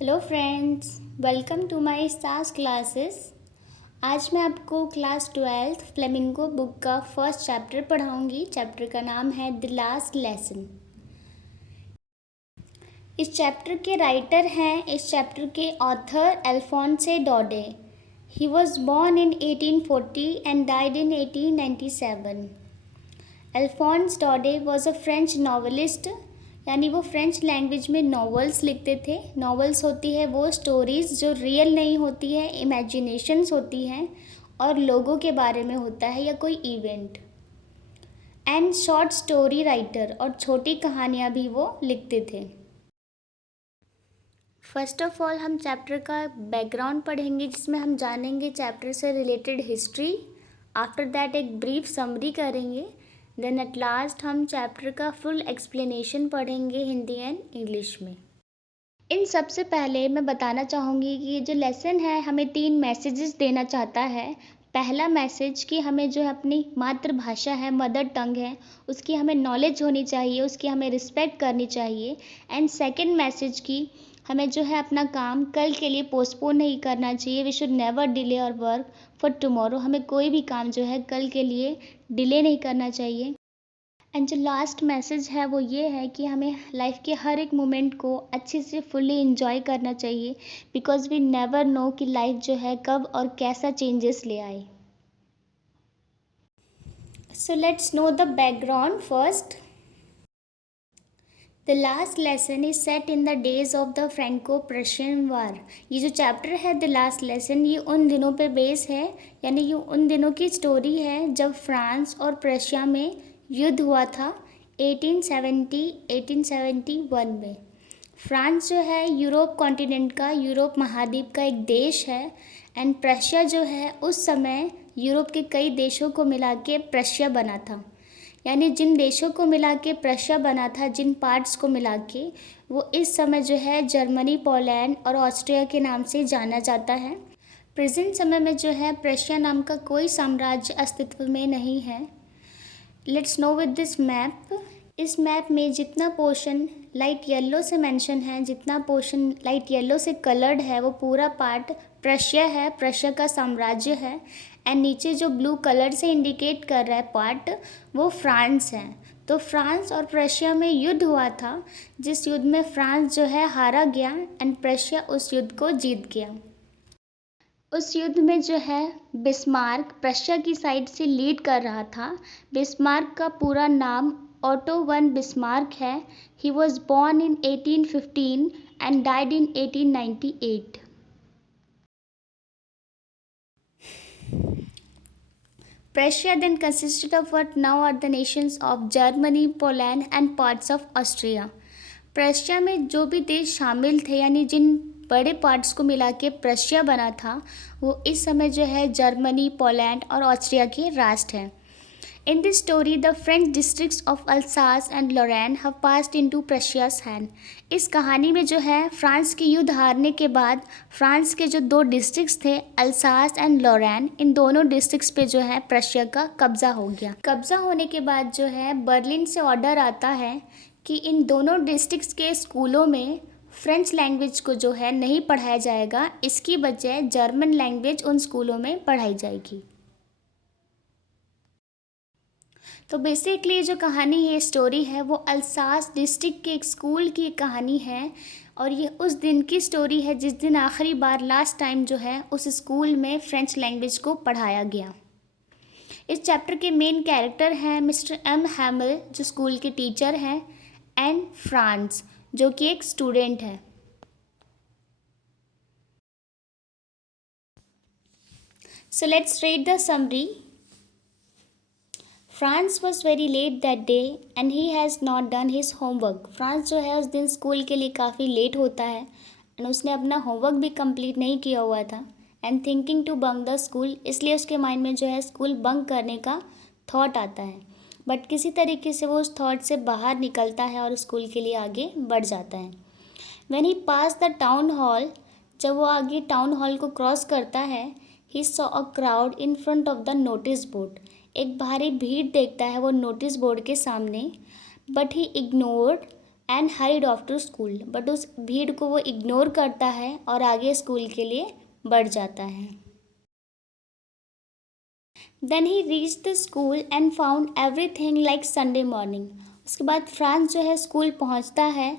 Hello friends, welcome to my stars classes. आज मैं आपको क्लास 12th फ्लेमिंगो बुक का फर्स्ट चैप्टर पढ़ाऊंगी। चैप्टर का नाम है द लास्ट लेसन। इस चैप्टर के राइटर हैं, इस चैप्टर के author Alphonse Daudet. He was born in 1840 and died in 1897। Alphonse Daudet was a French novelist, यानी वो फ्रेंच लैंग्वेज में नॉवेल्स लिखते थे। नॉवेल्स होती है वो स्टोरीज़ जो रियल नहीं होती है, इमेजिनेशंस होती हैं और लोगों के बारे में होता है या कोई event. And short story writer, और छोटी कहानियाँ भी वो लिखते थे। फर्स्ट ऑफ ऑल हम चैप्टर का बैकग्राउंड पढ़ेंगे, जिसमें हम जानेंगे चैप्टर से रिलेटेड हिस्ट्री। आफ्टर दैट एक ब्रीफ समरी करेंगे। देन एट लास्ट हम चैप्टर का फुल एक्सप्लेनेशन पढ़ेंगे हिंदी एंड इंग्लिश में। इन सबसे पहले मैं बताना चाहूँगी कि ये जो लेसन है हमें 3 मैसेजेस देना चाहता है। पहला मैसेज कि हमें जो है अपनी मातृभाषा है, मदर टंग है, उसकी हमें नॉलेज होनी चाहिए, उसकी हमें रिस्पेक्ट करनी चाहिए। एंड सेकंड मैसेज कि हमें जो है अपना काम कल के लिए पोस्टपोन नहीं करना चाहिए। We should never delay our work for tomorrow. हमें कोई भी काम जो है कल के लिए डिले नहीं करना चाहिए। एंड जो लास्ट मैसेज है वो ये है कि हमें लाइफ के हर एक मोमेंट को अच्छे से फुल्ली इंजॉय करना चाहिए, बिकॉज वी नेवर नो कि लाइफ जो है कब और कैसा चेंजेस ले आए। So let's know the background first. The last lesson is set in the days of the Franco Prussian war. ये जो चैप्टर है द लास्ट लेसन, ये उन दिनों पे बेस है, यानी ये उन दिनों की स्टोरी है जब फ्रांस और प्रशिया में युद्ध हुआ था 1871 में। फ्रांस जो है यूरोप कॉन्टिनेंट का, यूरोप महाद्वीप का एक देश है। एंड प्रशिया जो है उस समय यूरोप के कई देशों को मिला के प्रशिया बना था। यानी जिन देशों को मिला के प्रशिया बना था, जिन पार्ट्स को मिला के, वो इस समय जो है जर्मनी, पोलैंड और ऑस्ट्रिया के नाम से जाना जाता है। प्रेजेंट समय में जो है प्रशिया नाम का कोई साम्राज्य अस्तित्व में नहीं है। Let's know with this map. इस मैप में जितना पोर्शन लाइट येलो से मेंशन है, जितना पोर्शन लाइट येलो से कलर्ड है, वो पूरा पार्ट प्रशिया है, प्रशिया का साम्राज्य है। एंड नीचे जो ब्लू कलर से इंडिकेट कर रहा है पार्ट, वो फ्रांस है। तो फ्रांस और प्रशिया में युद्ध हुआ था, जिस युद्ध में फ्रांस जो है हारा गया एंड प्रशिया उस युद्ध को जीत गया। उस युद्ध में जो है बिस्मार्क प्रशिया की साइड से लीड कर रहा था। बिस्मार्क का पूरा नाम ऑटो वन बिस्मार्क है। ही was born in 1815 and died in 1898। Prussia then consisted of what now are the nations of Germany, Poland and parts of Austria. Prussia में जो भी देश शामिल थे, यानी जिन बड़े पार्ट्स को मिला के प्रशिया बना था, वो इस समय जो है जर्मनी, पोलैंड और ऑस्ट्रिया के राष्ट्र हैं। In this story, the French districts of Alsace and Lorraine have passed into Prussia's hand. इस कहानी में जो है फ्रांस के युद्ध हारने के बाद फ्रांस के जो 2 डिस्ट्रिक्ट्स थे, अल्सास एंड लॉरेन, इन दोनों डिस्ट्रिक्ट्स पे जो है प्रशिया का कब्जा हो गया। कब्जा होने के बाद जो है बर्लिन से ऑर्डर आता है कि इन दोनों डिस्ट्रिक्ट्स के स्कूलों में फ्रेंच लैंग्वेज को जो है नहीं पढ़ाया जाएगा, इसकी बजाय जर्मन लैंग्वेज उन स्कूलों में पढ़ाई जाएगी। तो बेसिकली ये जो कहानी है, स्टोरी है, वो अल्सास डिस्ट्रिक्ट के एक स्कूल की कहानी है। और ये उस दिन की स्टोरी है जिस दिन आखिरी बार लास्ट टाइम जो है उस स्कूल में फ्रेंच लैंग्वेज को पढ़ाया गया। इस चैप्टर के मेन कैरेक्टर हैं मिस्टर एम हैमल, जो स्कूल के टीचर हैं, एंड फ्रांस, जो कि एक स्टूडेंट है। So let's read the summary. France was very let that day and he has not done his homework. France जो है उस दिन स्कूल के लिए काफ़ी लेट होता है एंड उसने अपना होमवर्क भी कंप्लीट नहीं किया हुआ था। And thinking to bunk the school, इसलिए उसके माइंड में जो है स्कूल बंक करने का थॉट आता है। बट किसी तरीके से वो उस थॉट से बाहर निकलता है और स्कूल के लिए आगे बढ़ जाता है। When he pass the town hall, जब वो आगे टाउन हॉल को क्रॉस करता है, he saw a crowd in front of the notice board. एक भारी भीड़ देखता है वो नोटिस बोर्ड के सामने। But he ignored and hurried off to school, but उस भीड़ को वो इग्नोर करता है और आगे स्कूल के लिए बढ़ जाता है। Then he reach the school and found everything like Sunday morning. उसके बाद फ्रांस जो है स्कूल पहुंचता है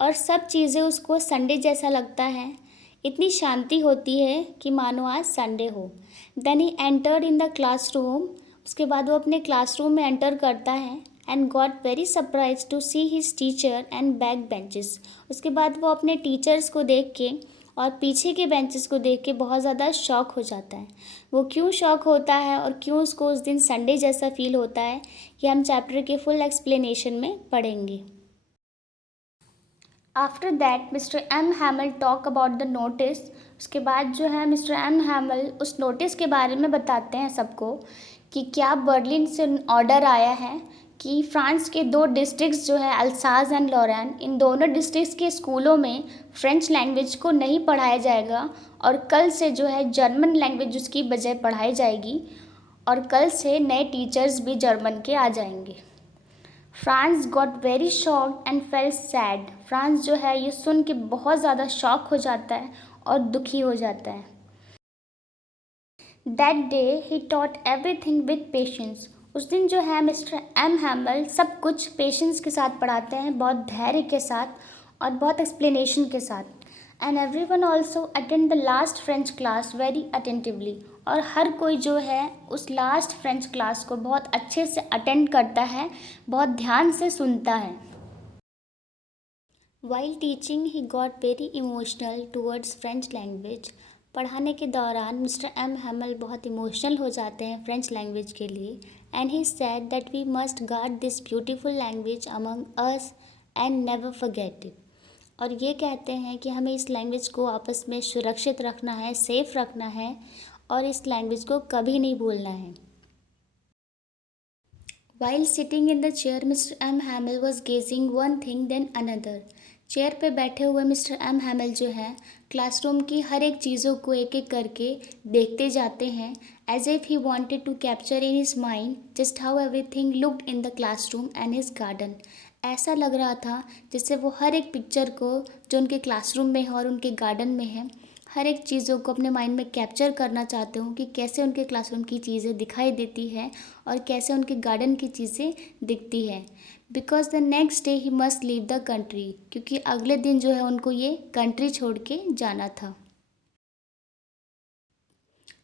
और सब चीज़ें उसको संडे जैसा लगता है। इतनी शांति होती है कि मानो आज संडे हो। Then he entered in the classroom. उसके बाद वो अपने क्लासरूम में एंटर करता है and got very surprise to see his teacher and back benches. उसके बाद वो अपने टीचर्स को देख के और पीछे के बेंचेस को देख के बहुत ज़्यादा शॉक हो जाता है। वो क्यों शॉक होता है और क्यों उसको उस दिन संडे जैसा फील होता है, ये हम चैप्टर के फुल एक्सप्लेनेशन में पढ़ेंगे। After that mister M Hamel talk about the notice. उसके बाद जो है मिस्टर एम हैमल उस नोटिस के बारे में बताते हैं सबको कि क्या बर्लिन से ऑर्डर आया है कि फ्रांस के 2 डिस्ट्रिक्ट्स जो है अल्साज एंड लॉरेन, इन दोनों डिस्ट्रिक्ट्स के स्कूलों में फ्रेंच लैंग्वेज को नहीं पढ़ाया जाएगा और कल से जो है जर्मन लैंग्वेज उसकी बजाय पढ़ाई जाएगी और कल से नए टीचर्स भी जर्मन के आ जाएंगे। France got very shocked and felt sad. France जो है ये सुन के बहुत ज़्यादा शॉक हो जाता है और दुखी हो जाता है। That day he taught everything with patience. उस दिन जो है मिस्टर एम हैमल सब कुछ पेशेंस के साथ पढ़ाते हैं, बहुत धैर्य के साथ और बहुत एक्सप्लेनेशन के साथ। And every one also attend the last French class very attentively. और हर कोई जो है उस लास्ट फ्रेंच क्लास को बहुत अच्छे से अटेंड करता है, बहुत ध्यान से सुनता है। While teaching he got very emotional towards French language. पढ़ाने के दौरान मिस्टर एम हैमल बहुत इमोशनल हो जाते हैं फ्रेंच लैंग्वेज के लिए। And he said that we must guard this beautiful language among us and never forget it. और ये कहते हैं कि हमें इस लैंग्वेज को आपस में सुरक्षित रखना है, सेफ रखना है और इस लैंग्वेज को कभी नहीं भूलना है। While sitting in the chair, Mr. M. Hamel was gazing one thing then another. Chair पे बैठे हुए मिस्टर एम हैमल जो है क्लासरूम की हर एक चीज़ों को एक एक करके देखते जाते हैं, as if he wanted to capture in his mind just how everything looked in the classroom and his garden. ऐसा लग रहा था जैसे वो हर एक पिक्चर को जो उनके क्लासरूम में है और उनके गार्डन में है, हर एक चीज़ों को अपने माइंड में कैप्चर करना चाहते हूँ कि कैसे उनके क्लासरूम की चीज़ें दिखाई देती है और कैसे उनके गार्डन की चीज़ें दिखती है। Because the next day he must leave the country, क्योंकि अगले दिन जो है उनको ये कंट्री छोड़ के जाना था।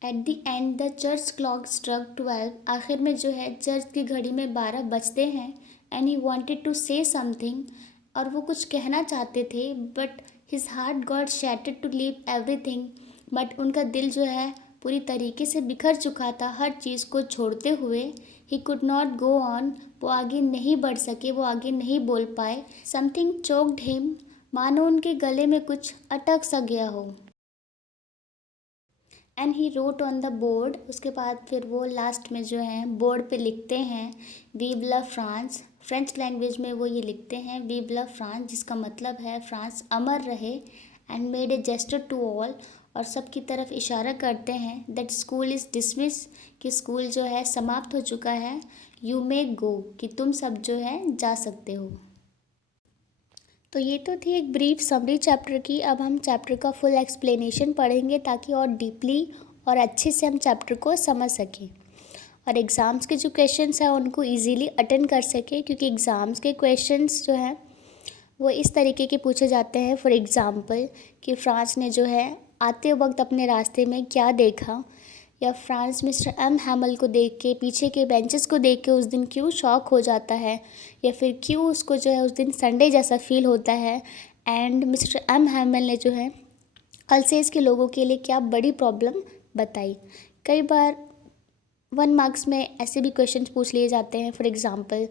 At the end the church clock struck 12। आखिर में जो है चर्च की घड़ी में 12 बजते हैं। And he wanted to say something, और वो कुछ कहना चाहते थे, but his heart got shattered to leave everything. But उनका दिल जो है पूरी तरीके से बिखर चुका था हर चीज़ को छोड़ते हुए। He could not go on, वो आगे नहीं बढ़ सके, वो आगे नहीं बोल पाए। समथिंग चोक्ड हिम, मानो उनके गले में कुछ अटक सा गया हो। And he wrote on the board. उसके बाद फिर वो लास्ट में जो है बोर्ड पे लिखते हैं वीव लव फ्रांस। फ्रेंच लैंग्वेज में वो ये लिखते हैं वीव लव फ्रांस, जिसका मतलब है फ्रांस अमर रहे। And made a gesture to all, और सब की तरफ इशारा करते हैं दैट स्कूल इज़ डिसमिस, कि स्कूल जो है समाप्त हो चुका है। यू मे गो, कि तुम सब जो है जा सकते हो। तो ये तो थी एक ब्रीफ समरी चैप्टर की। अब हम चैप्टर का फुल एक्सप्लेनेशन पढ़ेंगे ताकि और डीपली और अच्छे से हम चैप्टर को समझ सकें और एग्ज़ाम्स के जो क्वेश्चंस हैं उनको इजीली अटेंड कर सकें, क्योंकि एग्ज़ाम्स के क्वेश्चंस जो हैं वो इस तरीके के पूछे जाते हैं। फॉर एग्ज़ाम्पल कि फ्रांस ने जो है आते वक्त अपने रास्ते में क्या देखा, या फ्रांस मिस्टर एम हैमल को देख के, पीछे के बेंचेस को देख के उस दिन क्यों शॉक हो जाता है, या फिर क्यों उसको जो है उस दिन संडे जैसा फील होता है। एंड मिस्टर एम हैमल ने जो है अल्सेस के लोगों के लिए क्या बड़ी प्रॉब्लम बताई। कई बार 1 मार्क्स में ऐसे भी क्वेश्चन पूछ लिए जाते हैं। फॉर एग्ज़ाम्पल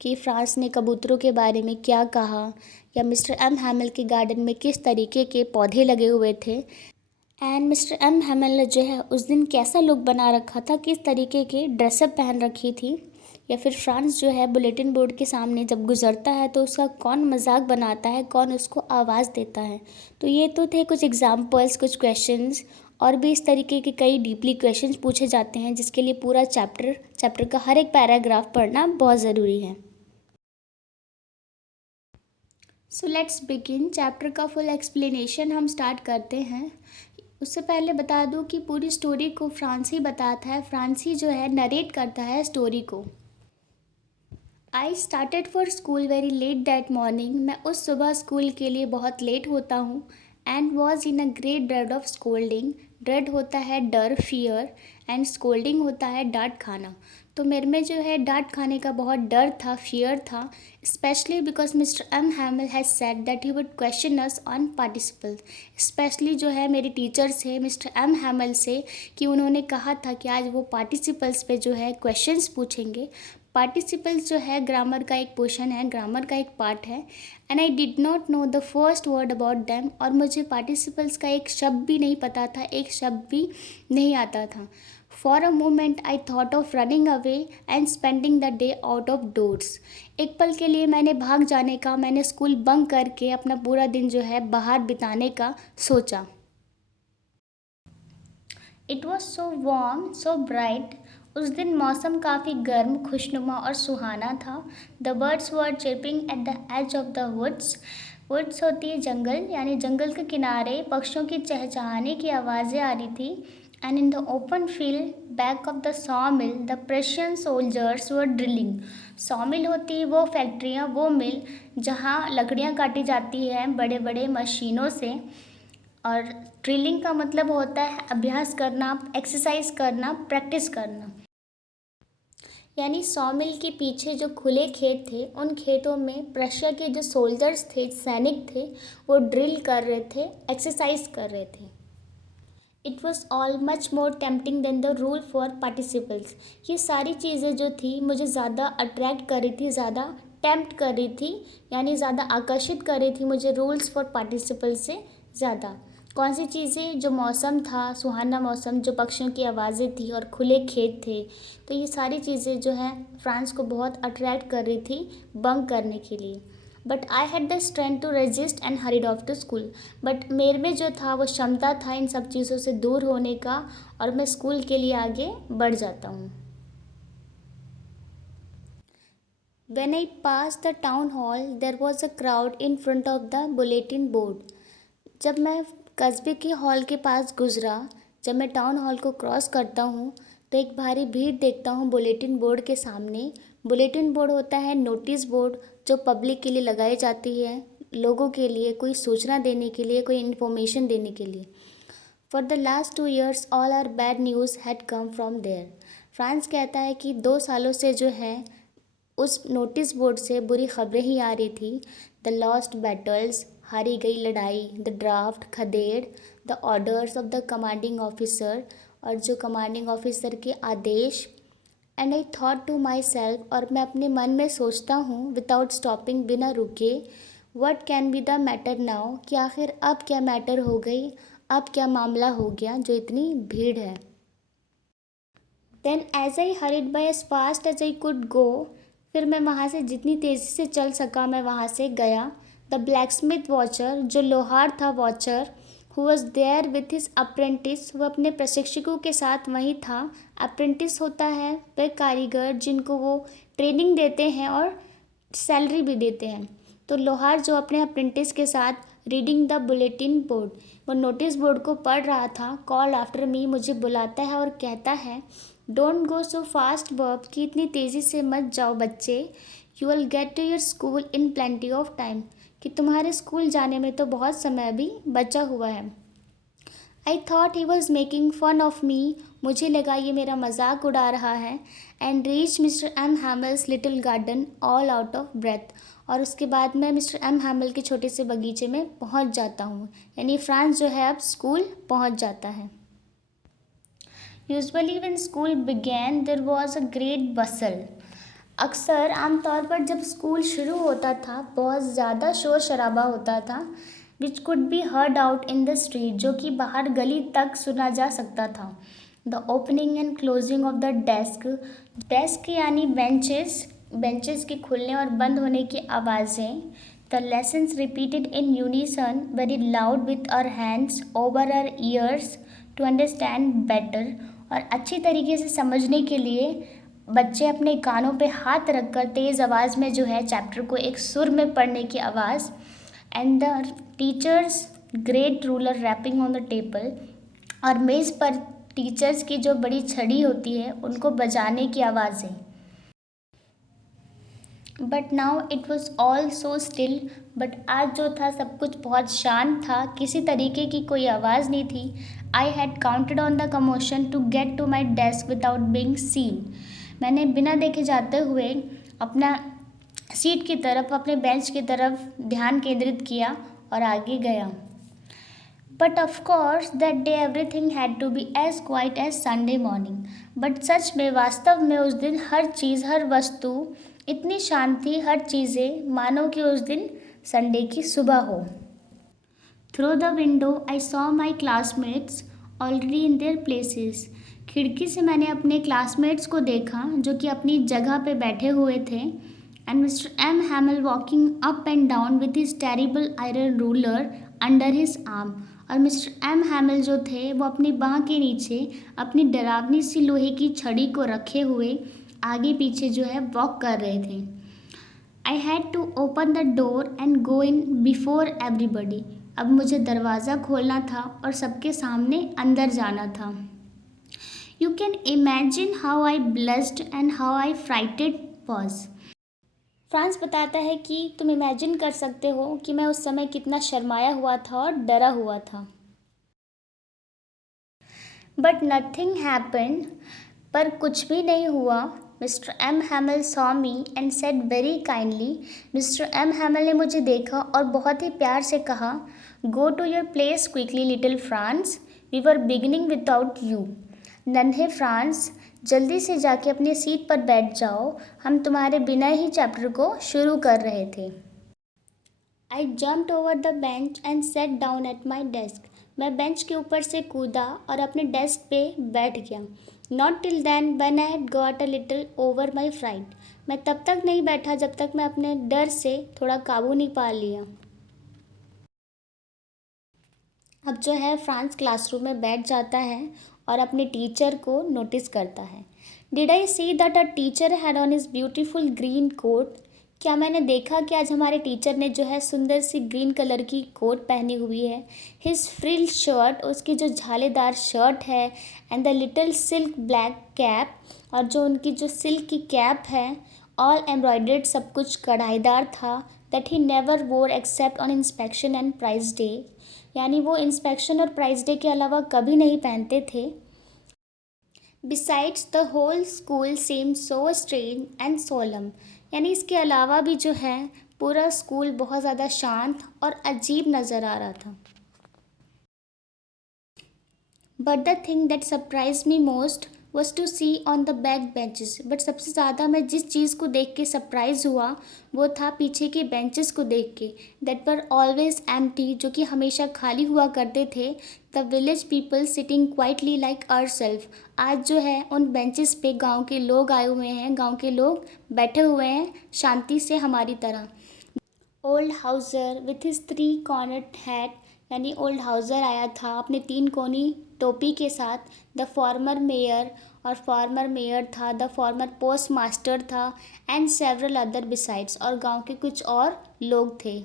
कि फ्रांस ने कबूतरों के बारे में क्या कहा, या मिस्टर एम हैमल के गार्डन में किस तरीके के पौधे लगे हुए थे। एंड मिस्टर एम हैमल ने जो है उस दिन कैसा लुक बना रखा था, किस तरीके की ड्रेसअप पहन रखी थी, या फिर फ्रांस जो है बुलेटिन बोर्ड के सामने जब गुजरता है तो उसका कौन मजाक बनाता है, कौन उसको आवाज़ देता है। तो ये तो थे कुछ एग्जाम्पल्स, कुछ क्वेश्चंस, और भी इस तरीके के कई डीपली क्वेश्चंस पूछे जाते हैं, जिसके लिए पूरा चैप्टर का हर एक पैराग्राफ पढ़ना बहुत ज़रूरी है। So let's begin. चैप्टर का फुल एक्सप्लेनेशन हम स्टार्ट करते हैं। उससे पहले बता दूं कि पूरी स्टोरी को फ्रांसी बताता है। फ्रांसी जो है नरेट करता है स्टोरी को। I started for school very let that morning. मैं उस सुबह स्कूल के लिए बहुत लेट होता हूँ। And was in a great dread of scolding. Dread होता है डर, फियर, एंड स्कोल्डिंग होता है डांट खाना। तो मेरे में जो है डांट खाने का बहुत डर था, फियर था, specially because mister M Hamel has said that he would question us on participles. Specially जो है मेरे टीचर से, मिस्टर एम हैमल से, कि उन्होंने कहा था कि आज वो पार्टिसिपल्स पे जो है क्वेश्चंस पूछेंगे। पार्टिसिपल्स जो है ग्रामर का एक पोर्शन है, ग्रामर का एक पार्ट है। And I did not know the first word about them. और मुझे पार्टिसिपल्स का एक शब्द भी नहीं पता था, एक शब्द भी नहीं आता था। For a moment I thought of running away and spending the day out of doors. एक पल के लिए मैंने भाग जाने का, मैंने स्कूल बंक करके अपना पूरा दिन जो है बाहर बिताने का सोचा। It was so warm, so bright. उस दिन मौसम काफ़ी गर्म, खुशनुमा और सुहाना था। The birds were chirping at the edge of the woods. Woods होती है जंगल, यानी जंगल के किनारे पक्षियों की चहचहाने की आवाज़ें आ रही थी। And in the open field back of the saw mill the Prussian soldiers were drilling. Saw mill होती है वो फैक्ट्रियाँ, वो मिल जहाँ लकड़ियाँ काटी जाती हैं बड़े बड़े मशीनों से। और ड्रिलिंग का मतलब होता है अभ्यास करना, एक्सरसाइज करना, प्रैक्टिस करना। यानी सौ मिल के पीछे जो खुले खेत थे, उन खेतों में प्रशिया के जो सोल्जर्स थे, सैनिक थे, वो ड्रिल कर रहे थे, एक्सरसाइज कर रहे थे। It was all much more tempting than the rule for participles. ये सारी चीज़ें जो थी मुझे ज़्यादा अट्रैक्ट कर रही थी, ज़्यादा टेम्प्ट कर रही थी, यानी ज़्यादा आकर्षित कर रही थी मुझे रूल्स फॉर पार्टिसिपल्स से ज़्यादा। कौन सी चीज़ें? जो मौसम था, सुहाना मौसम, जो पक्षियों की आवाज़ें थी और खुले खेत थे। तो ये सारी चीज़ें जो हैं फ्रांस को बहुत अट्रैक्ट कर रही थी बंक करने के लिए। But I had the strength to resist and hurried off to school. But मेरे में जो था वो क्षमता था इन सब चीज़ों से दूर होने का, और मैं स्कूल के लिए आगे बढ़ जाता हूँ। When I passed the town hall, there was a crowd in front of the bulletin board. जब मैं कस्बे के हॉल के पास गुजरा, जब मैं टाउन हॉल को क्रॉस करता हूँ, तो एक भारी भीड़ देखता हूँ बुलेटिन बोर्ड के सामने। बुलेटिन बोर्ड होता है नोटिस बोर्ड, जो पब्लिक के लिए लगाई जाती है, लोगों के लिए कोई सूचना देने के लिए, कोई इन्फॉर्मेशन देने के लिए। For the last 2 years all our bad news had come from there. Franz कहता है कि 2 सालों से जो है उस नोटिस बोर्ड से बुरी खबरें ही आ रही थी। द लॉस्ट बैटल्स, हारी गई लड़ाई, द ड्राफ्ट, खदेड़, the orders of the commanding officer, और जो कमांडिंग ऑफिसर के आदेश। And I thought to my self, और मैं अपने मन में सोचता हूँ विदाउट स्टॉपिंग, बिना रुके, what can be the matter now, कि आखिर अब क्या मैटर हो गई, अब क्या मामला हो गया जो इतनी भीड़ है। Then as I hurried by as fast as I could go, फिर मैं वहाँ से जितनी तेज़ी से चल सका मैं वहाँ से गया। द ब्लैक स्मिथ वॉचर, जो लोहार था Wachter, who was there with his apprentice, वह अपने प्रशिक्षकों के साथ वहीं था। अप्रेंटिस होता है वह कारीगर जिनको वो ट्रेनिंग देते हैं और सैलरी भी देते हैं। तो लोहार जो अपने अप्रेंटिस के साथ रीडिंग द बुलेटिन बोर्ड, वो नोटिस बोर्ड को पढ़ रहा था। कॉल आफ्टर मी, मुझे बुलाता है और कहता है, don't go so fast bub, कि इतनी तेज़ी से मत जाओ बच्चे। You will get to your school in plenty of time, कि तुम्हारे स्कूल जाने में तो बहुत समय अभी बचा हुआ है। I thought he was making fun of me, मुझे लगा ये मेरा मजाक उड़ा रहा है। And reach mister M Hamel's little garden all out of breath, और उसके बाद मैं मिस्टर एम हैमल के छोटे से बगीचे में पहुंच जाता हूँ। यानी फ्रांस जो है अब स्कूल पहुंच जाता है। Usually when school began there was a great bustle. अक्सर आमतौर पर जब स्कूल शुरू होता था बहुत ज़्यादा शोर शराबा होता था, which could be heard out in the street, जो कि बाहर गली तक सुना जा सकता था। The opening and closing of the desk, desk यानी बेंचेस, बेंचेस के खुलने और बंद होने की आवाज़ें। The lessons repeated in unison very loud with our hands over our ears to understand better, और अच्छी तरीके से समझने के लिए बच्चे अपने कानों पे हाथ रखकर तेज़ आवाज़ में जो है चैप्टर को एक सुर में पढ़ने की आवाज़। And the teacher's great ruler rapping on the table, और मेज़ पर टीचर्स की जो बड़ी छड़ी होती है उनको बजाने की आवाज़ें। But now it was all so still, but आज जो था सब कुछ बहुत शांत था, किसी तरीके की कोई आवाज़ नहीं थी। I had counted on the commotion to get to my desk without being seen. मैंने बिना देखे जाते हुए अपना सीट की तरफ, अपने बेंच की तरफ ध्यान केंद्रित किया और आगे गया। But of course that day everything had to be as quiet as Sunday morning. But सच में, वास्तव में उस दिन हर चीज़, हर वस्तु इतनी शांत थी, हर चीज़ें मानो कि उस दिन संडे की सुबह हो। Through the window I saw my classmates already in their places. खिड़की से मैंने अपने क्लासमेट्स को देखा जो कि अपनी जगह पे बैठे हुए थे। And mister M Hamel walking up and down with his terrible iron ruler under his arm. और मिस्टर एम हैमल जो थे वो अपनी बाह के नीचे अपनी डरावनी सी लोहे की छड़ी को रखे हुए आगे पीछे जो है वॉक कर रहे थे। I had to open the door and go in before everybody. अब मुझे दरवाज़ा खोलना था और सबके सामने अंदर जाना था। You can imagine how I blessed and how I frightened was. France बताता है कि तुम इमेजिन कर सकते हो कि मैं उस समय कितना शर्माया हुआ था और डरा हुआ था। बट नथिंग हैपेंड, पर कुछ भी नहीं हुआ। Mister M Hamel saw me and said very kindly. Mister M Hamel ने मुझे देखा और बहुत ही प्यार से कहा, go to your place quickly little France, we were beginning without you. नन्हे फ्रांस, जल्दी से जाके अपनी सीट पर बैठ जाओ, हम तुम्हारे बिना ही चैप्टर को शुरू कर रहे थे। आई jumped over the bench and set down at my desk. मैं बेंच के ऊपर से कूदा और अपने डेस्क पे बैठ गया। Not till then when I had got a little over my fright. मैं तब तक नहीं बैठा जब तक मैं अपने डर से थोड़ा काबू नहीं पा लिया। अब जो है फ्रांस क्लासरूम में बैठ जाता है और अपने टीचर को नोटिस करता है। Did I see that a teacher had on his beautiful green coat. क्या मैंने देखा कि आज हमारे टीचर ने जो है सुंदर सी ग्रीन कलर की कोट पहनी हुई है। हिज फ्रिल शर्ट, उसकी जो झालेदार शर्ट है, and the little silk black cap, और जो उनकी जो सिल्क की कैप है, ऑल एम्ब्रॉयडर्ड, सब कुछ कढ़ाईदार था। That he never wore except on inspection and prize day. यानी वो इंस्पेक्शन और प्राइज डे के अलावा कभी नहीं पहनते थे। Besides the whole school seemed so strange and solemn. यानी इसके अलावा भी जो है पूरा स्कूल बहुत ज़्यादा शांत और अजीब नज़र आ रहा था। But the thing that surprise me most was to see on the back benches. बट सबसे ज़्यादा मैं जिस चीज़ को देख के सरप्राइज हुआ वो था पीछे के बेंचेस को देख के। दैट वर ऑलवेज एम्प्टी, जो कि हमेशा खाली हुआ करते थे। The village people sitting quietly like our self. आज जो है उन बेंचेस पे गांव के लोग आए हुए हैं, गांव के लोग बैठे हुए हैं शांति से हमारी तरह। Old Hauser with his 3 cornered hat. यानी ओल्ड हाउसर आया था अपने 3 कोनी टोपी के साथ। द फॉर्मर मेयर, और फॉर्मर मेयर था। द फॉर्मर पोस्ट मास्टर था। एंड सेवरल अदर बिसाइड्स, और गांव के कुछ और लोग थे।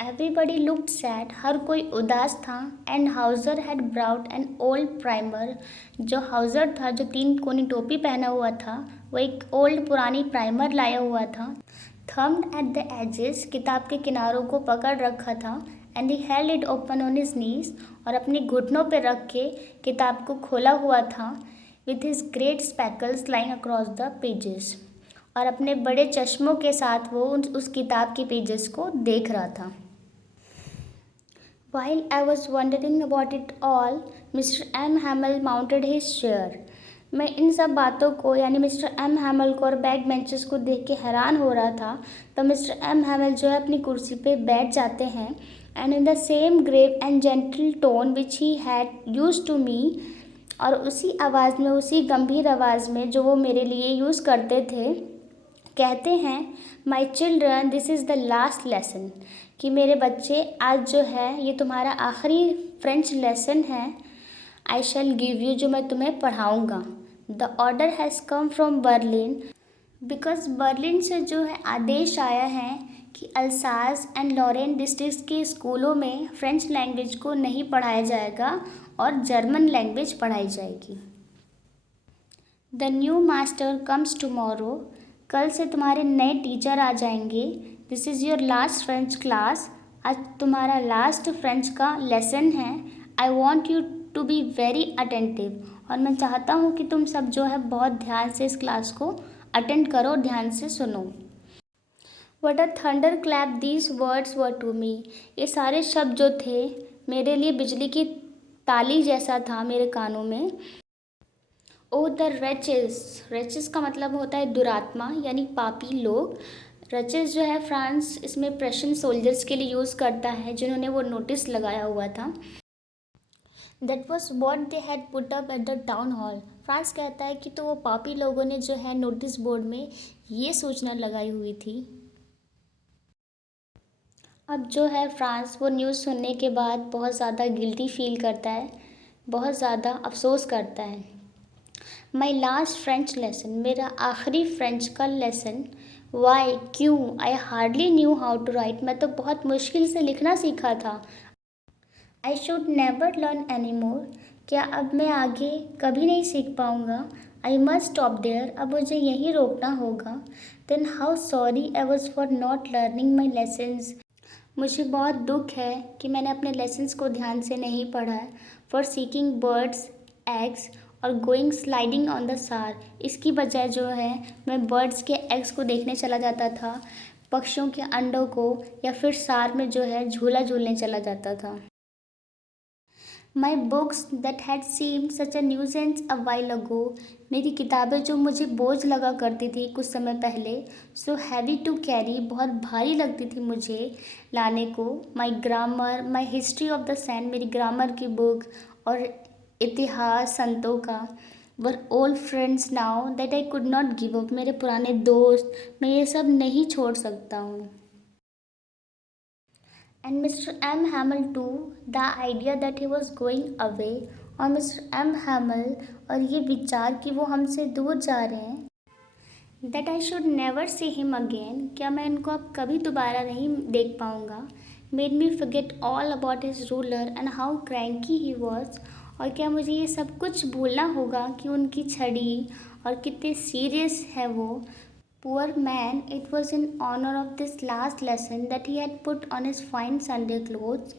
एवरीबडी लुक्ड सैड, हर कोई उदास था। And Hauser had brought an old primer. जो हाउसर था, जो 3 कोनी टोपी पहना हुआ था, वो एक ओल्ड पुरानी प्राइमर लाया हुआ था। थम्ड एट द एजेस, किताब के किनारों को पकड़ रखा था। And he held it open on his knees, और अपने घुटनों पर रख के किताब को खोला हुआ था। With his great speckles lying across the pages, और अपने बड़े चश्मों के साथ वो उस किताब के पेजेस को देख रहा था। While I was wondering about it all, Mr. M. Hamel mounted his chair. मैं इन सब बातों को, यानी मिस्टर एम हैमल को और बैक बेंचेस को देख के हैरान हो रहा था। तो मिस्टर एम हैमल जो है अपनी कुर्सी पे बैठ जाते हैं। And in the same grave and gentle tone which he had use to me, और उसी आवाज़ में, उसी गंभीर आवाज़ में जो वो मेरे लिए यूज़ करते थे, कहते हैं, my children this is the last lesson. कि मेरे बच्चे, आज जो है ये तुम्हारा आखिरी फ्रेंच लेसन है। आई शैल गिव यू, जो मैं तुम्हें पढ़ाऊँगा। The order has come from Berlin, because Berlin से जो है आदेश आया है कि अल्सास एंड लॉरेन डिस्ट्रिक्ट के स्कूलों में फ्रेंच लैंग्वेज को नहीं पढ़ाया जाएगा और जर्मन लैंग्वेज पढ़ाई जाएगी। The new master comes tomorrow, कल से तुम्हारे नए टीचर आ जाएंगे। This is your last French class, आज तुम्हारा लास्ट फ्रेंच का लेसन है। I want you to be very attentive, और मैं चाहता हूँ कि तुम सब जो है बहुत ध्यान से इस क्लास को अटेंड करो, ध्यान से सुनो। What a thunderclap these words were to me, ये सारे शब्द जो थे मेरे लिए बिजली की ताली जैसा था मेरे कानों में। ओ द रेचेस, रेचेस का मतलब होता है दुरात्मा यानी पापी लोग। रेचेस जो है फ्रांस इसमें प्रेशियन सोल्जर्स के लिए यूज़ करता है जिन्होंने वो नोटिस लगाया हुआ था। That was what they had put up at the town hall, France कहता है कि तो वो पापी लोगों ने जो है नोटिस बोर्ड में ये सूचना लगाई हुई थी। अब जो है फ्रांस वो न्यूज़ सुनने के बाद बहुत ज़्यादा गिल्टी फील करता है, बहुत ज़्यादा अफसोस करता है। माई लास्ट फ्रेंच लेसन, मेरा आखिरी फ्रेंच का लेसन। वाई, क्यों? I hardly knew how to write, मैं तो बहुत मुश्किल से लिखना सीखा था। I should never learn any more, क्या अब मैं आगे कभी नहीं सीख पाऊँगा। आई मस्ट स्टॉप देयर, अब मुझे यहीं रोकना होगा। Then how sorry I was for not learning my lessons, मुझे बहुत दुख है कि मैंने अपने लेसन्स को ध्यान से नहीं पढ़ा है। फॉर सीकिंग बर्ड्स एग्स और गोइंग स्लाइडिंग ऑन द सार, इसकी बजाय जो है मैं बर्ड्स के एग्स को देखने चला जाता था, पक्षियों के अंडों को, या फिर सार में जो है झूला झूलने चला जाता था। My books that had seemed such a nuisance a while ago, मेरी किताबें जो मुझे बोझ लगा करती थी कुछ समय पहले, सो हैवी टू कैरी, बहुत भारी लगती थी मुझे लाने को। My grammar, my history of the saints, मेरी ग्रामर की बुक और इतिहास संतों का। Were old friends now that I could not give up, मेरे पुराने दोस्त, मैं ये सब नहीं छोड़ सकता हूँ। And Mr. M. Hamel too, the idea that he was going away, और Mr. M. Hamel और ये विचार कि वो हमसे दूर जा रहे हैं, that I should never see him again, क्या मैं इनको अब कभी दोबारा नहीं देख पाऊँगा, made me forget all about his ruler and how cranky he was, और क्या मुझे ये सब कुछ भूलना होगा कि उनकी छड़ी और कितने सीरियस है वो। Poor man, it was in honor of this last lesson that he had put on his fine Sunday clothes.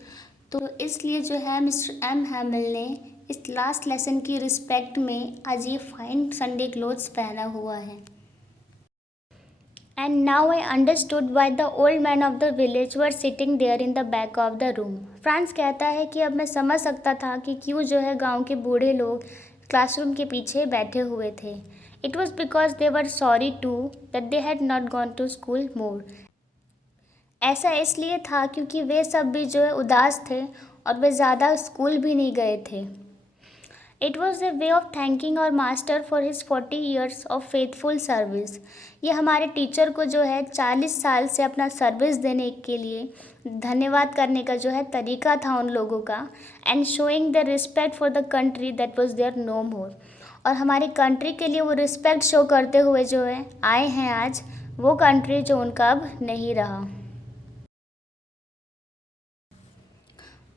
तो इसलिए जो है मिस्टर एम हैमिल ने इस लास्ट लेसन की रिस्पेक्ट में आज ये फाइन संडे क्लोथ्स पहना हुआ है। And now I understood why the old man of the village were sitting there in the back of the room, France कहता है कि अब मैं समझ सकता था कि क्यों जो है गांव के बूढ़े लोग क्लासरूम के पीछे बैठे हुए थे। It was because they were sorry too that they had not gone to school more. ऐसा इसलिए था क्योंकि वे सब भी जो है उदास थे और वे ज़्यादा स्कूल भी नहीं गए थे। It was a way of thanking our master for his 40 years of faithful service. ये हमारे टीचर को जो है 40 साल से अपना सर्विस देने के लिए धन्यवाद करने का जो है तरीका था उन लोगों का। And showing their respect for the country that was there no more. और हमारी कंट्री के लिए वो रिस्पेक्ट शो करते हुए जो है आए हैं आज, वो कंट्री जो उनका अब नहीं रहा।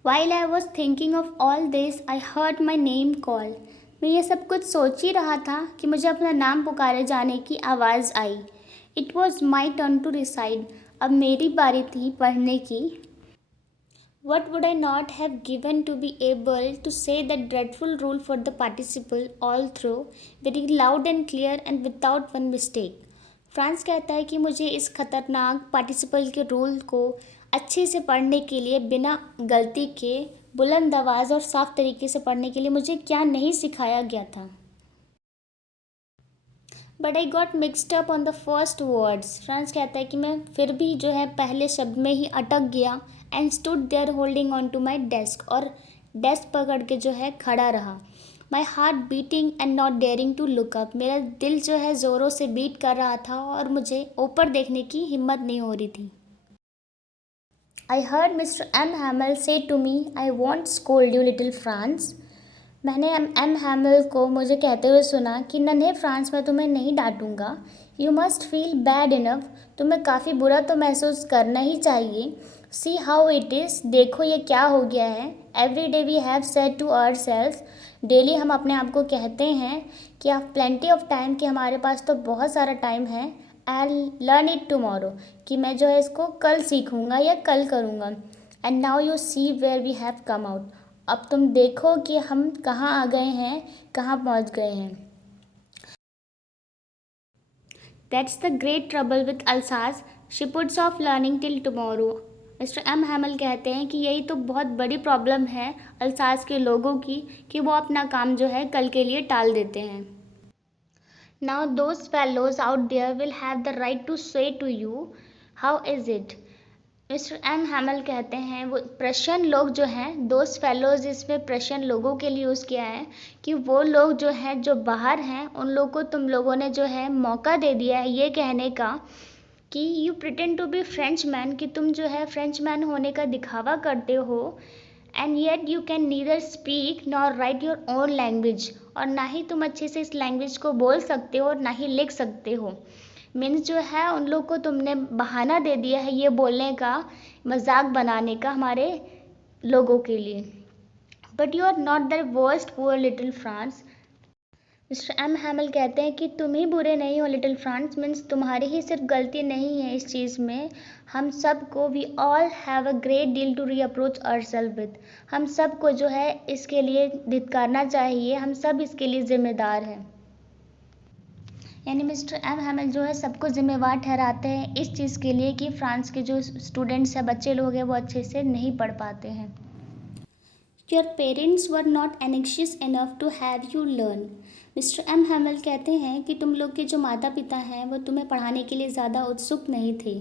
While I was thinking of all this, I heard my name call. मैं ये सब कुछ सोच ही रहा था कि मुझे अपना नाम पुकारे जाने की आवाज़ आई। It was my turn to recite. अब मेरी बारी थी पढ़ने की। What would I not have given to be able to say that dreadful rule for the participle all through, very loud and clear and without one mistake. France कहता है कि मुझे इस खतरनाक पार्टिसिपल के रूल को अच्छे से पढ़ने के लिए बिना गलती के बुलंद आवाज़ और साफ तरीके से पढ़ने के लिए मुझे क्या नहीं सिखाया गया था। But I got mixed up on the first words, France कहता है कि मैं फिर भी जो है पहले शब्द में ही अटक गया। And stood there holding on to my desk, और डेस्क पकड़ के जो है खड़ा रहा। My heart beating and not daring to look up, मेरा दिल जो है ज़ोरों से बीट कर रहा था और मुझे ऊपर देखने की हिम्मत नहीं हो रही थी। I heard Mister M Hamel say to me, I won't scold you little Franz, मैंने एम हैमिल को मुझे कहते हुए सुना कि नन्हे फ्रांस, में तुम्हें नहीं डांटूंगा। You must feel bad enough, तुम्हें काफ़ी बुरा तो महसूस करना ही चाहिए। सी हाउ इट इज़, देखो ये क्या हो गया है। Every day we have said to our self, daily हम अपने आप को कहते हैं कि आप प्लेंटी ऑफ टाइम, कि हमारे पास तो बहुत सारा टाइम है। आई लर्न इट टुमारो, कि मैं जो है इसको कल सीखूँगा या कल करूँगा। And now you see where we have come out, अब तुम देखो कि हम कहाँ आ गए हैं, कहाँ पहुँच गए हैं। That's the great trouble with Alsace, she puts off learning till tomorrow. Mister M Hamel कहते हैं कि यही तो बहुत बड़ी प्रॉब्लम है अल्सास के लोगों की, कि वो अपना काम जो है कल के लिए टाल देते हैं। Now those fellows out there will have the right to say to you how is it. Mister M Hamel कहते हैं, वो प्रशन लोग जो हैं, दोस्त फेलोज, इसमें प्रशन लोगों के लिए यूज़ किया है, कि वो लोग जो हैं जो बाहर हैं, उन लोगों को तुम लोगों ने जो है मौका दे दिया है ये कहने का कि you pretend to be Frenchman, कि तुम जो है फ्रेंच मैन होने का दिखावा करते हो। And yet you can neither speak nor right your own language, और ना ही तुम अच्छे से इस लैंग्वेज को बोल सकते हो और ना ही लिख सकते हो। मीन्स जो है उन लोग को तुमने बहाना दे दिया है ये बोलने का, मजाक बनाने का हमारे लोगों के लिए। But you are not the worst poor little France. Mister M Hamel कहते हैं कि तुम ही बुरे नहीं हो लिटिल फ्रांस, मीन्स तुम्हारी ही सिर्फ गलती नहीं है इस चीज़ में। हम सब को, we all have a great deal to reproach ourself with, हम सब को जो है इसके लिए धिक्कारना चाहिए, हम सब इसके लिए जिम्मेदार हैं। यानी मिस्टर एम हैमल जो है सबको जिम्मेवार ठहराते हैं इस चीज़ के लिए कि फ्रांस के जो स्टूडेंट्स हैं, बच्चे लोग हैं, वो अच्छे से नहीं पढ़ पाते हैं। Your parents were not anxious enough to have you learn. Mister M Hamel कहते हैं कि तुम लोग के जो माता पिता हैं वो तुम्हें पढ़ाने के लिए ज़्यादा उत्सुक नहीं थे।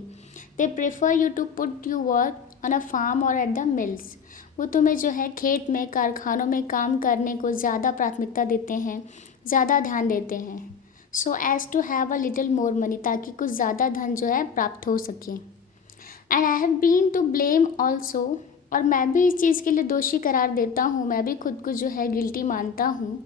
They prefer you to put you work on a farm or at the mills, वो तुम्हें जो है खेत में, कारखानों में काम करने को ज़्यादा प्राथमिकता देते हैं, ज़्यादा ध्यान देते हैं। So as to have a little more money, ताकि कुछ ज़्यादा धन जो है प्राप्त हो सके। And I have been to blame also, और मैं भी इस चीज़ के लिए दोषी करार देता हूँ, मैं भी खुद को जो है गिल्टी मानता हूँ।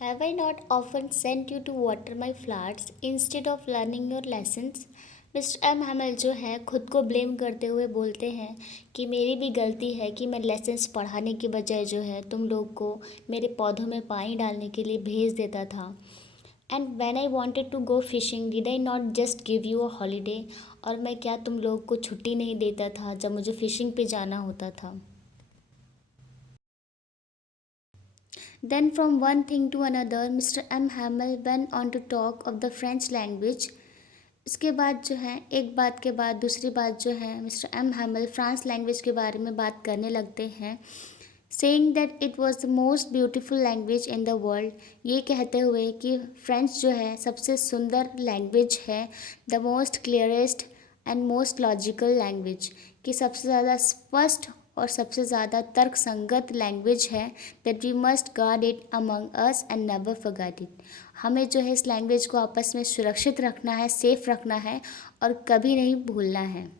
Have I not often sent you to water my flowers instead of learning your lessons. Mister M Hamel जो है खुद को ब्लेम करते हुए बोलते हैं कि मेरी भी गलती है कि मैं लेसन्स पढ़ाने की बजाय जो है तुम लोग को मेरे पौधों में पानी डालने के लिए भेज देता था। And when I wanted to go fishing did I not just give you a holiday, और मैं क्या तुम लोग को छुट्टी नहीं देता था जब मुझे फिशिंग पे जाना होता था। Then from one thing to another mister M Hamel went on to talk of the French language. इसके बाद जो है एक बात के बाद दूसरी बात जो है mister M Hamel France language के बारे में बात करने लगते हैं, saying that it was the most beautiful language in the world, ये कहते हुए कि फ्रेंच जो है सबसे सुंदर लैंग्वेज है, the most clearest and most logical language, कि सबसे ज़्यादा स्पष्ट और सबसे ज़्यादा तर्क संगत लैंग्वेज है, that we must guard it among us and never forget it, हमें जो है इस लैंग्वेज को आपस में सुरक्षित रखना है, सेफ रखना है और कभी नहीं भूलना है।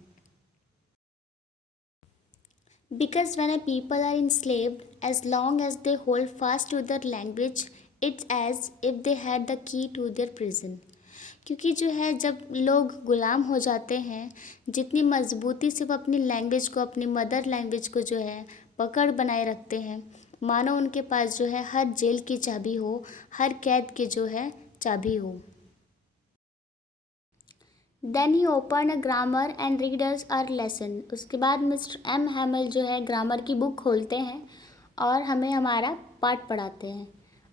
Because when a people are enslaved, as long as they hold fast to their language, it's as if they had the key to their prison. क्योंकि जो है जब लोग गुलाम हो जाते हैं, जितनी मजबूती से वो अपनी लैंग्वेज को, अपनी मदर लैंग्वेज को जो है पकड़ बनाए रखते हैं, मानो उनके पास जो है हर जेल की चाबी हो, हर कैद की जो है चाबी हो। Then he open a grammar and read us our lesson. उसके बाद मिस्टर एम हैमल जो है ग्रामर की बुक खोलते हैं और हमें हमारा पाठ पढ़ाते हैं।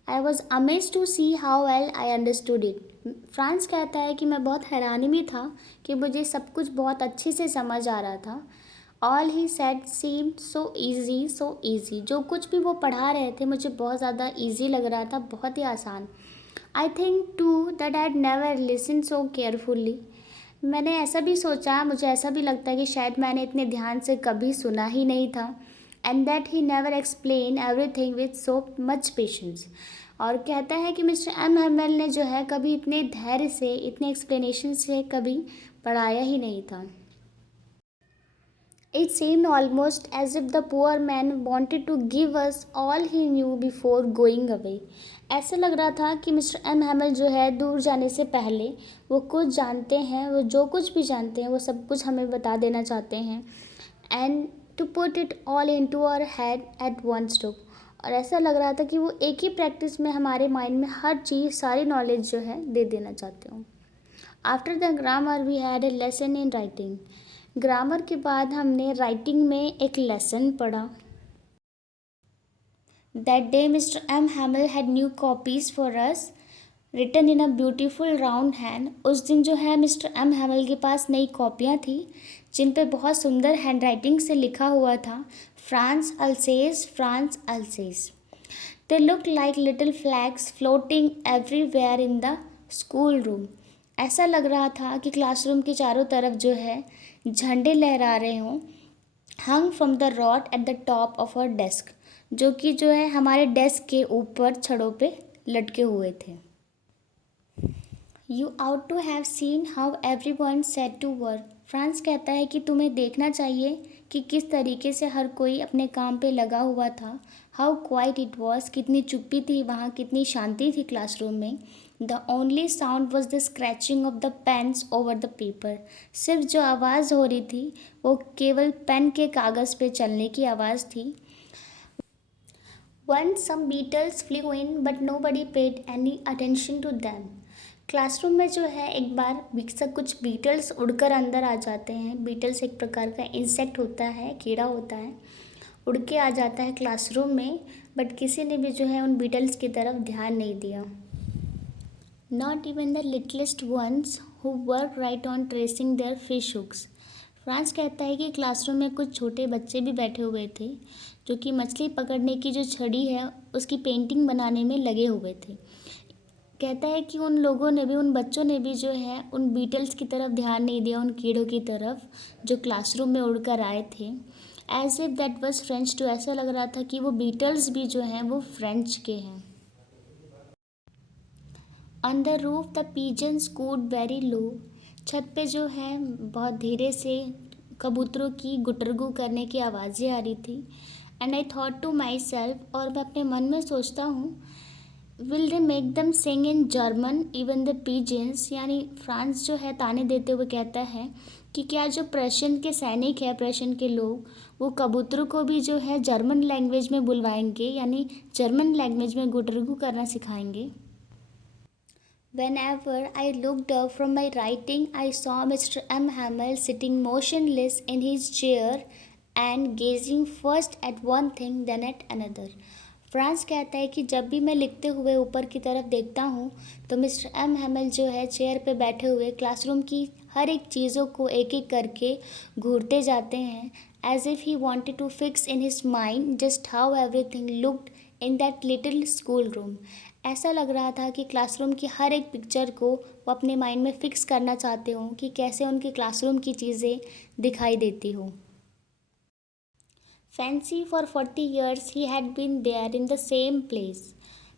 I was amaze to see how well I understood it. France कहता है कि मैं बहुत हैरानी में था कि मुझे सब कुछ बहुत अच्छे से समझ आ रहा था। All he said seemed so easy so easy, जो कुछ भी वो पढ़ा रहे थे मुझे बहुत ज़्यादा ईजी लग रहा था, बहुत ही आसान। I think too that I never listen so carefully. मैंने ऐसा भी सोचा, मुझे ऐसा भी लगता है कि शायद मैंने इतने ध्यान से कभी सुना ही नहीं था। And that he never explain everything with so much patience. और कहता है कि मिस्टर एम हैमल ने जो है कभी इतने धैर्य से, इतने एक्सप्लेनेशन से कभी पढ़ाया ही नहीं था। It seemed almost as if the poor man wanted to give us all he knew before going away. ऐसा लग रहा था कि मिस्टर एम हैमल जो है दूर जाने से पहले वो कुछ जानते हैं, वो जो कुछ भी जानते हैं वो सब कुछ हमें बता देना चाहते हैं, and to put it all into our head at one stroke. और ऐसा लग रहा था कि वो एक ही प्रैक्टिस में हमारे माइंड में हर चीज़, सारी नॉलेज जो है दे देना चाहते हो। After the grammar we had a lesson in writing. Grammar के बाद हमने राइटिंग में एक लेसन पढ़ा। That day mister M Hamel had new copies for us written in a beautiful round hand. उस दिन जो है मिस्टर एम हैमल के पास नई कॉपियाँ थी जिन पे बहुत सुंदर हैंड राइटिंग से लिखा हुआ था, France अल्सेस, France अल्सेस। They look like little flags floating everywhere in the school room. ऐसा लग रहा था कि क्लासरूम के चारों तरफ जो है झंडे लहरा रहे हों, hung from the rod at the top of our desk, जो कि जो है हमारे डेस्क के ऊपर छड़ों पे लटके हुए थे। You ought to have seen how everyone set to work. France कहता है कि तुम्हें देखना चाहिए कि किस तरीके से हर कोई अपने काम पे लगा हुआ था। हाउ क्वाइट इट वॉज, कितनी चुप्पी थी वहाँ, कितनी शांति थी क्लासरूम में। The only sound was the scratching of the pens over the paper. सिर्फ जो आवाज़ हो रही थी वो केवल पेन के कागज़ पे चलने की आवाज़ थी। Once some beetles flew in but nobody paid any attention to them. Classroom में जो है एक बार कुछ बीटल्स उड़कर अंदर आ जाते हैं। बीटल्स एक प्रकार का इंसेक्ट होता है, कीड़ा होता है, उड़ के आ जाता है क्लासरूम में, बट किसी ने भी जो है उन बीटल्स की तरफ ध्यान नहीं दिया। Not even the littlest ones who work right on tracing their fish hooks. France कहता है कि क्लासरूम में कुछ छोटे बच्चे भी बैठे हुए थे जो कि मछली पकड़ने की जो छड़ी है उसकी पेंटिंग बनाने में लगे हुए थे। कहता है कि उन लोगों ने भी, उन बच्चों ने भी जो है उन बीटल्स की तरफ ध्यान नहीं दिया, उन कीड़ों की तरफ जो क्लासरूम में उड़कर आए थे। As if that was French too, ऐसा लग रहा था कि वो बीटल्स भी जो हैं वो फ्रेंच के हैं। On the roof the pigeons cooed very low. छत पे जो है बहुत धीरे से कबूतरों की गुटरगू करने की आवाज़ें आ रही थी। And I thought to my self, और मैं अपने मन में सोचता हूँ, will they make them sing in German even the pigeons. यानी फ्रांस जो है ताने देते हुए कहता है कि क्या जो प्रशियन के सैनिक है, प्रशियन के लोग, वो कबूतरों को भी जो है जर्मन लैंग्वेज में बुलवाएंगे, यानी जर्मन लैंग्वेज में गुटरगू करना सिखाएंगे। Whenever I looked up from my writing, I saw Mr. M. Hamel sitting motionless in his chair and gazing first at one thing then at another. France कहता है कि जब भी मैं लिखते हुए ऊपर की तरफ देखता हूँ तो मिस्टर एम हैमल जो है चेयर पे बैठे हुए क्लासरूम की हर एक चीज़ों को एक एक करके घूरते जाते हैं, as if he wanted to fix in his mind just how everything looked in that little schoolroom. ऐसा लग रहा था कि क्लासरूम की हर एक पिक्चर को वो अपने माइंड में फ़िक्स करना चाहते हों कि कैसे उनके क्लासरूम की चीज़ें दिखाई देती हों। Fancy for 40 years he had been there in the same place.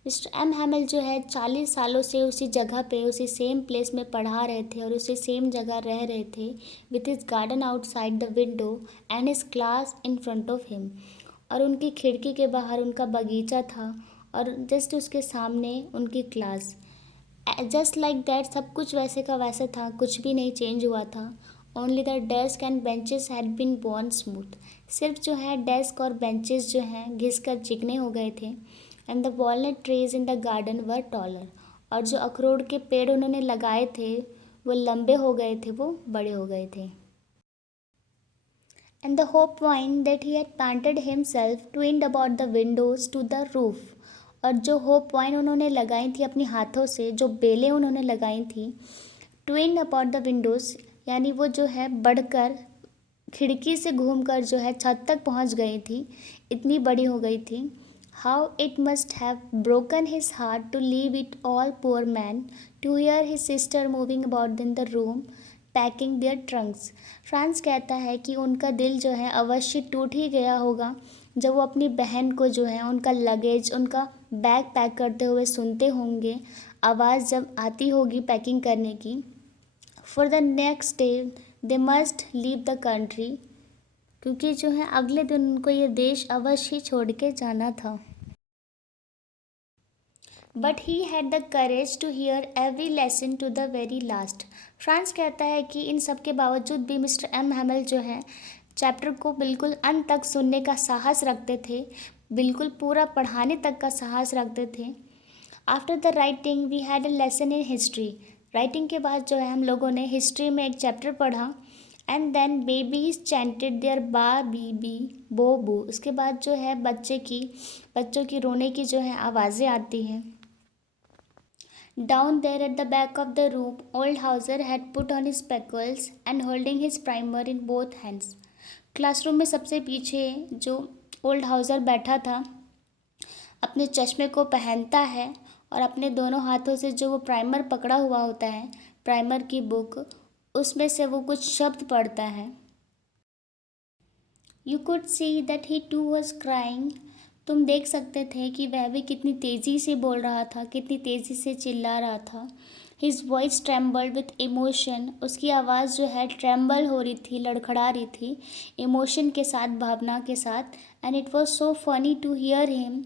Mister M Hamel जो है 40 सालों से उसी जगह पे, उसी सेम प्लेस में पढ़ा रहे थे और उसी सेम जगह रह रहे थे, with his garden outside the window and his class in front of him. और उनकी खिड़की के बाहर उनका बगीचा था और जस्ट उसके सामने उनकी क्लास। जस्ट लाइक दैट, सब कुछ वैसे का वैसे था, कुछ भी नहीं चेंज हुआ था। Only the desk and benches had been worn smooth. सिर्फ जो है डेस्क और बेंचेस जो हैं घिस कर चिकने हो गए थे। And the walnut trees in the garden were taller. और जो अखरोट के पेड़ उन्होंने लगाए थे वो लंबे हो गए थे, वो बड़े हो गए थे। And the hope wine that he had planted himself twinned about the windows to the roof। और जो होप वाइन उन्होंने लगाई थी अपने हाथों से, जो बेलें उन्होंने लगाई थी, ट्विन अबाउट द विंडोज़, यानी वो जो है बढ़कर खिड़की से घूमकर जो है छत तक पहुंच गई थी, इतनी बड़ी हो गई थी। How it must have broken his heart to leave it all, poor man, to hear his sister moving about in the room packing their trunks. France कहता है कि उनका दिल जो है अवश्य टूट ही गया होगा जब वो अपनी बहन को जो है उनका लगेज, उनका बैग पैक करते हुए सुनते होंगे, आवाज़ जब आती होगी पैकिंग करने की। For the next day they must leave the country. क्योंकि जो है अगले दिन उनको ये देश अवश्य ही छोड़ के जाना था। But he had the courage to hear every lesson to the very last. France कहता है कि इन सब के बावजूद भी मिस्टर एम हैमल जो है चैप्टर को बिल्कुल अंत तक सुनने का साहस रखते थे, बिल्कुल पूरा पढ़ाने तक का साहस रखते थे। After the writing we had a lesson in history. Writing के बाद जो है हम लोगों ने हिस्ट्री में एक चैप्टर पढ़ा। And then babies chanted their ba be bi bo bo. उसके बाद जो है बच्चों की रोने की जो है आवाज़ें आती हैं। Down there at the back of the room, old Hauser had put on his spectacles and holding his primer in both hands. Classroom में सबसे पीछे जो ओल्ड हाउसर बैठा था अपने चश्मे को पहनता है और अपने दोनों हाथों से जो वो प्राइमर पकड़ा हुआ होता है, प्राइमर की बुक, उसमें से वो कुछ शब्द पढ़ता है। You could see that he too was crying. तुम देख सकते थे कि वह भी कितनी तेज़ी से बोल रहा था, कितनी तेज़ी से चिल्ला रहा था। His voice trembled with emotion. उसकी आवाज़ जो है ट्रेम्बल हो रही थी, लड़खड़ा रही थी इमोशन के साथ, भावना के साथ। And it was so funny to hear him.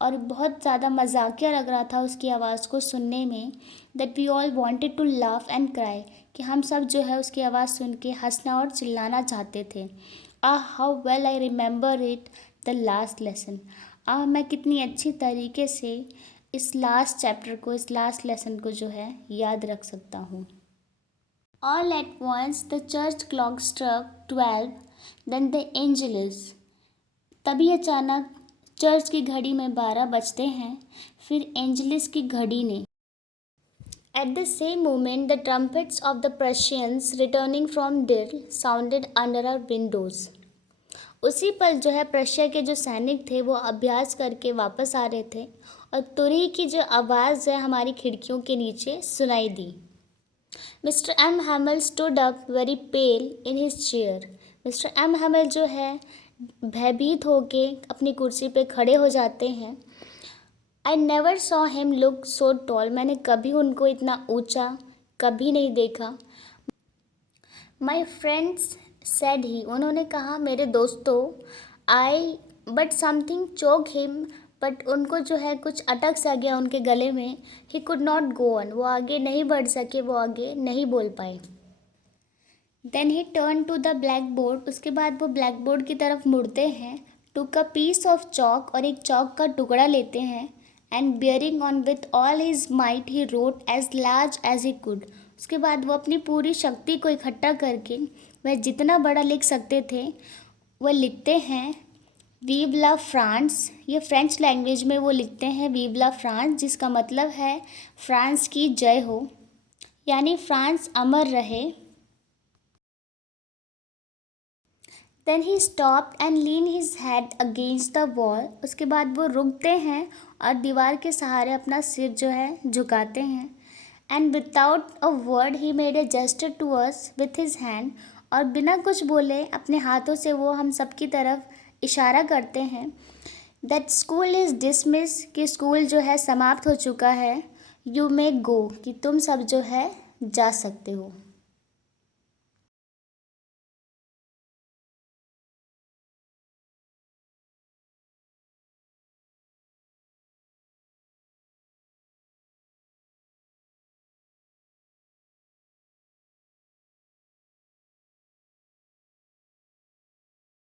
और बहुत ज़्यादा मजाकिया लग रहा था उसकी आवाज़ को सुनने में। That we all wanted to laugh and cry. कि हम सब जो है उसकी आवाज़ सुन के हंसना और चिल्लाना चाहते थे। How well I remember it the last lesson. मैं कितनी अच्छी तरीके से इस लास्ट चैप्टर को, इस लास्ट लेसन को जो है याद रख सकता हूँ। All at once the church clock struck 12, then the Angelus. तभी अचानक चर्च की घड़ी में 12 बजते हैं, फिर एंजेलिस की घड़ी ने। At the same moment, the trumpets of the Prussians returning from Dill sounded under our windows. उसी पल जो है प्रशिया के जो सैनिक थे वो अभ्यास करके वापस आ रहे थे और तुरही की जो आवाज़ है हमारी खिड़कियों के नीचे सुनाई दी। Mister M Hamel stood up very pale in his chair. Mister M Hamel जो है भयभीत होके अपनी कुर्सी पे खड़े हो जाते हैं। I never saw him look so tall. मैंने कभी उनको इतना ऊंचा कभी नहीं देखा। My friends said he. उन्होंने कहा मेरे दोस्तों। I but something choke him. But उनको जो है कुछ अटक सा गया उनके गले में। He could not go on. वो आगे नहीं बढ़ सके, वो आगे नहीं बोल पाए। Then he turn to the blackboard. उसके बाद वो ब्लैक बोर्ड की तरफ मुड़ते हैं। Took a piece of chalk. और एक चॉक का टुकड़ा लेते हैं। And bearing on with all his might he wrote as large as he could. उसके बाद वो अपनी पूरी शक्ति को इकट्ठा करके वह जितना बड़ा लिख सकते थे वह लिखते हैं वीव ला फ्रांस। ये फ्रेंच लैंग्वेज में वो लिखते हैं वीव ला फ्रांस, जिसका मतलब है फ्रांस की जय हो, यानी फ्रांस अमर रहे। Then he stopped and lean his head against the wall. उसके बाद वो रुकते हैं और दीवार के सहारे अपना सिर जो है झुकाते हैं। And without a word he made a gesture to us with his hand. और बिना कुछ बोले अपने हाथों से वो हम सब की तरफ इशारा करते हैं। That school is dismiss. कि स्कूल जो है समाप्त हो चुका है। यू मे गो। कि तुम सब जो है जा सकते हो।